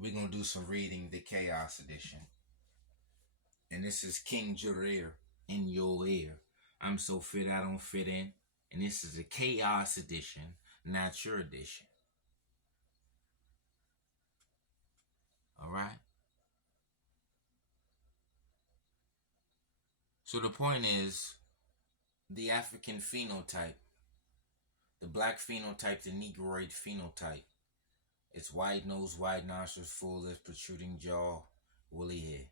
we're gonna do some reading the Chaos Edition. And this is King Jareer in your ear. I'm so fit I don't fit in. And this is the Chaos Edition, not your edition. Alright? So the point is the African phenotype, the black phenotype, the Negroid phenotype. It's wide nose, wide nostrils, full lips, protruding jaw, woolly hair.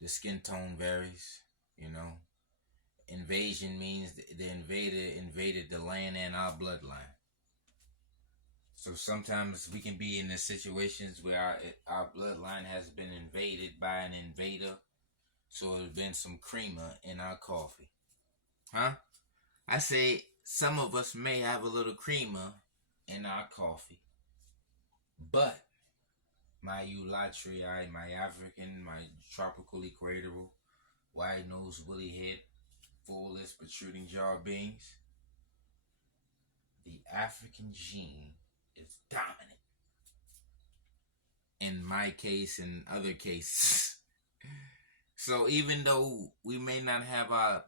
The skin tone varies, you know. Invasion means the invader invaded the land and our bloodline. So sometimes we can be in the situations where our bloodline has been invaded by an invader. So there's been some creamer in our coffee. Huh? I say some of us may have a little creamer in our coffee. But my eulatrii, my African, my tropical equatorial, wide nose, woolly head, full lips, protruding jaw beings, the African gene is dominant. In my case and other cases. So even though we may not have our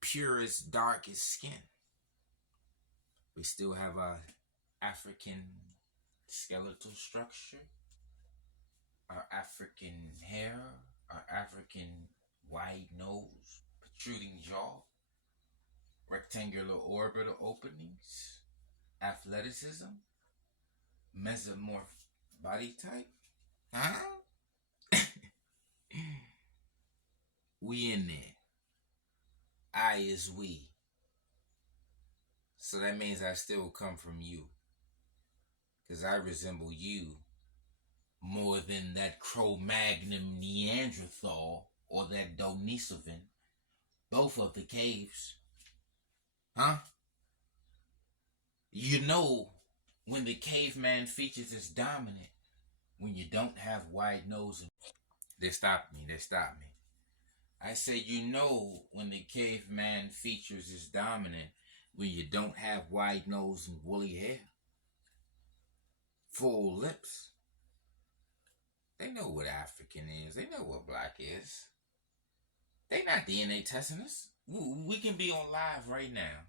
purest, darkest skin, we still have our African skeletal structure, our African hair, our African wide nose, protruding jaw, rectangular orbital openings, athleticism, mesomorph body type. Huh? We in there. I is we. So that means I still come from you. Because I resemble you more than that Cro-Magnon Neanderthal or that Denisovan. Both of the caves. Huh? You know when the caveman features is dominant when you don't have wide nose. They stopped me. I say you know when the caveman features is dominant when you don't have wide nose and woolly hair. Full lips. They know what African is. They know what black is. They not DNA testing us. We can be on live right now.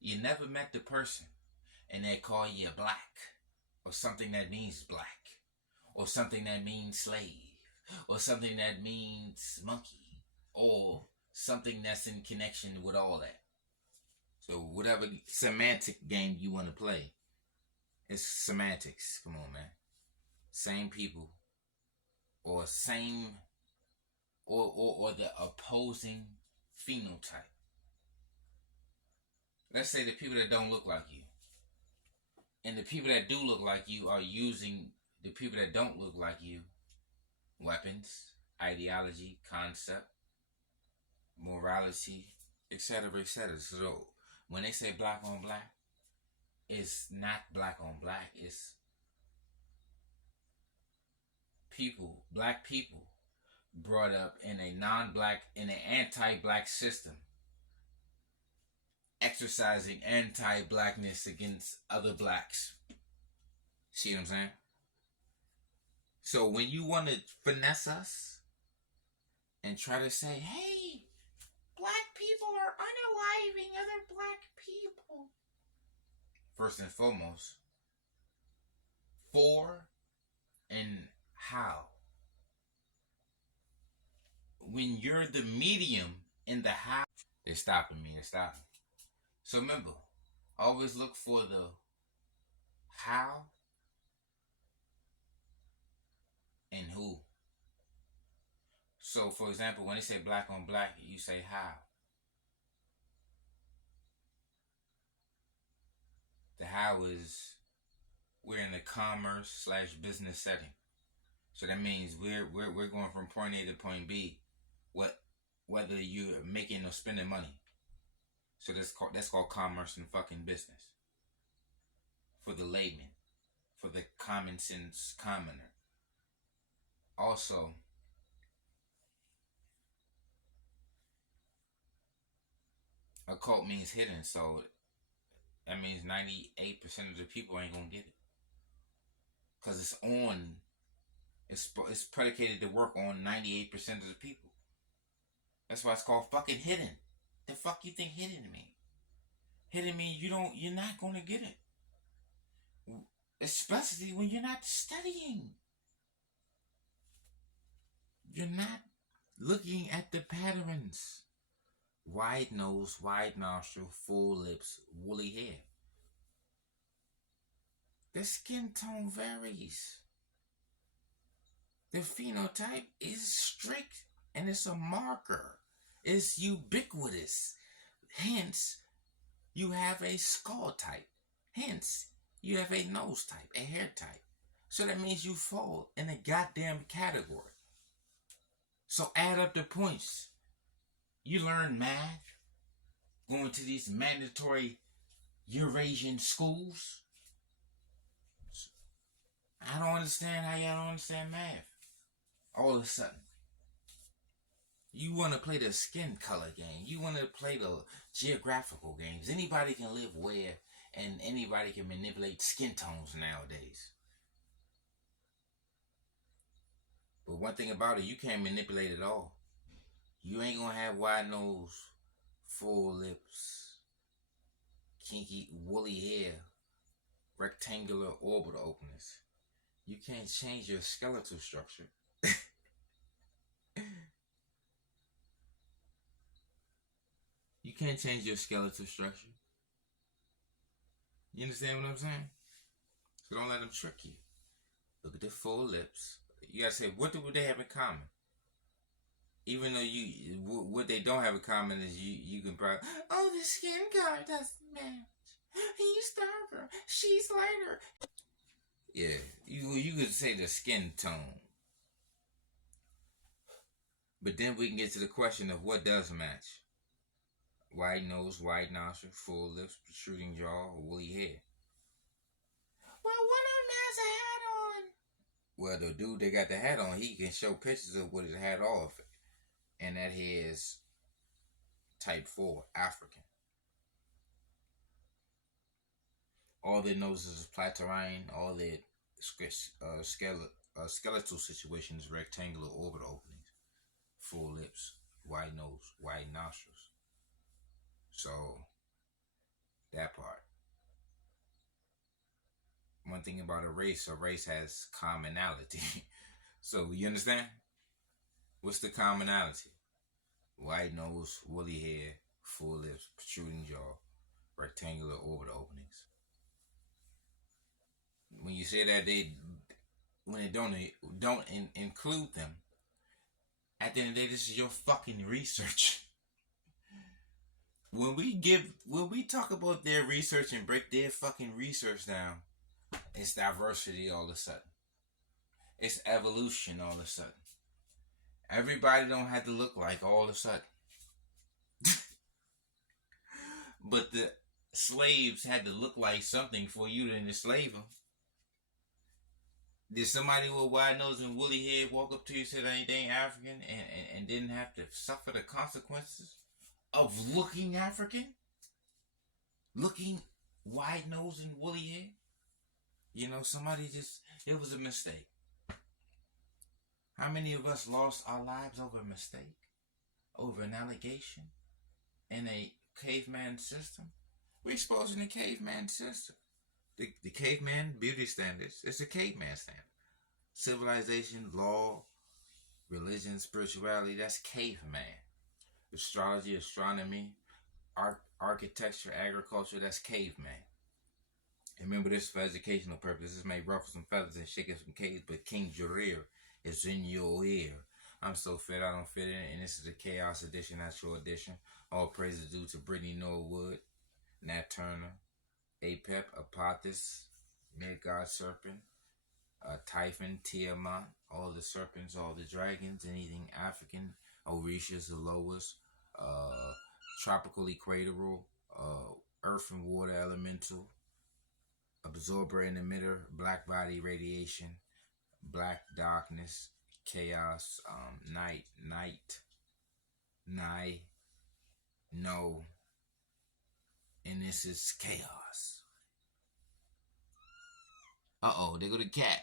You never met the person and they call you black or something that means black or something that means slave or something that means monkey or something that's in connection with all that. So whatever semantic game you want to play, it's semantics. Come on, man. Same people or same or the opposing phenotype. Let's say the people that don't look like you. And the people that do look like you are using the people that don't look like you weapons, ideology, concept, morality, etc., etc. So when they say black on black, it's not black on black. It's people, black people, brought up in a non-black, in an anti-black system, exercising anti-blackness against other blacks. See what I'm saying? So when you want to finesse us and try to say, hey, black people are unaliving other black people. First and foremost, for and how. When you're the medium in the how, they're stopping me. So remember, always look for the how and who. So for example, when they say black on black, you say how. The how is we're in the commerce / business setting. So that means we're going from point A to point B. Whether you're making or spending money. So that's called commerce and fucking business. For the layman. For the common sense commoner. Also, occult means hidden, so that means 98% of the people ain't gonna get it. because it's predicated to work on 98% of the people. That's why it's called fucking hidden. The fuck you think hidden mean? Hidden mean you're not gonna get it. Especially when you're not studying. You're not looking at the patterns. Wide nose, wide nostril, full lips, woolly hair. The skin tone varies. The phenotype is strict and it's a marker. It's ubiquitous. Hence, you have a skull type. Hence, you have a nose type, a hair type. So that means you fall in a goddamn category. So add up the points. You learn math, going to these mandatory Eurasian schools. I don't understand how y'all don't understand math. All of a sudden. You want to play the skin color game. You want to play the geographical games. Anybody can live where, and anybody can manipulate skin tones nowadays. But one thing about it, you can't manipulate it all. You ain't gonna have wide nose, full lips, kinky, woolly hair, rectangular orbital openings. You can't change your skeletal structure. You can't change your skeletal structure. You understand what I'm saying? So don't let them trick you. Look at the full lips. You gotta say, what do they have in common? Even though what they don't have in common is you can probably, oh, the skin color doesn't match. He's darker, she's lighter. Yeah, you could say the skin tone. But then we can get to the question of what does match. Wide nose, wide nostril, full lips, protruding jaw, or woolly hair. Well, one of them has a hat on. Well, the dude that got the hat on, he can show pictures of what his hat off. And that hair is type 4, African. All their noses is plateauine. All their skeletal situation is rectangular orbital openings. Full lips, wide nose, wide nostrils. So, that part. One thing about a race has commonality. So, you understand? What's the commonality? Wide nose, woolly hair, full lips, protruding jaw, rectangular orbital openings. When you say that when they don't include them, at the end of the day, this is your fucking research. When we talk about their research and break their fucking research down, it's diversity all of a sudden. It's evolution all of a sudden. Everybody don't have to look like all of a sudden. But the slaves had to look like something for you to enslave them. Did somebody with wide nose and woolly hair walk up to you and say they ain't African and didn't have to suffer the consequences of looking African? Looking wide nose and woolly hair? You know, it was a mistake. How many of us lost our lives over a mistake? Over an allegation? In a caveman system? We're exposing the caveman system. The caveman beauty standards. It's a caveman standard. Civilization, law, religion, spirituality, that's caveman. Astrology, astronomy, architecture, agriculture, that's caveman. And remember this for educational purposes. This may ruffle some feathers and shake some caves, but King Jarir is in your ear. I'm so fit, I don't fit in, and this is the Chaos Edition, not your edition. All praise is due to Brittany Norwood, Nat Turner, Apep, Apophis, Midgard Serpent, Typhon, Tiamat, all the serpents, all the dragons, anything African, Orishas, Aloas, tropical equatorial, earth and water elemental, absorber and emitter, black body radiation, black darkness, chaos, night, no, and this is chaos. Uh-oh, there go the cat.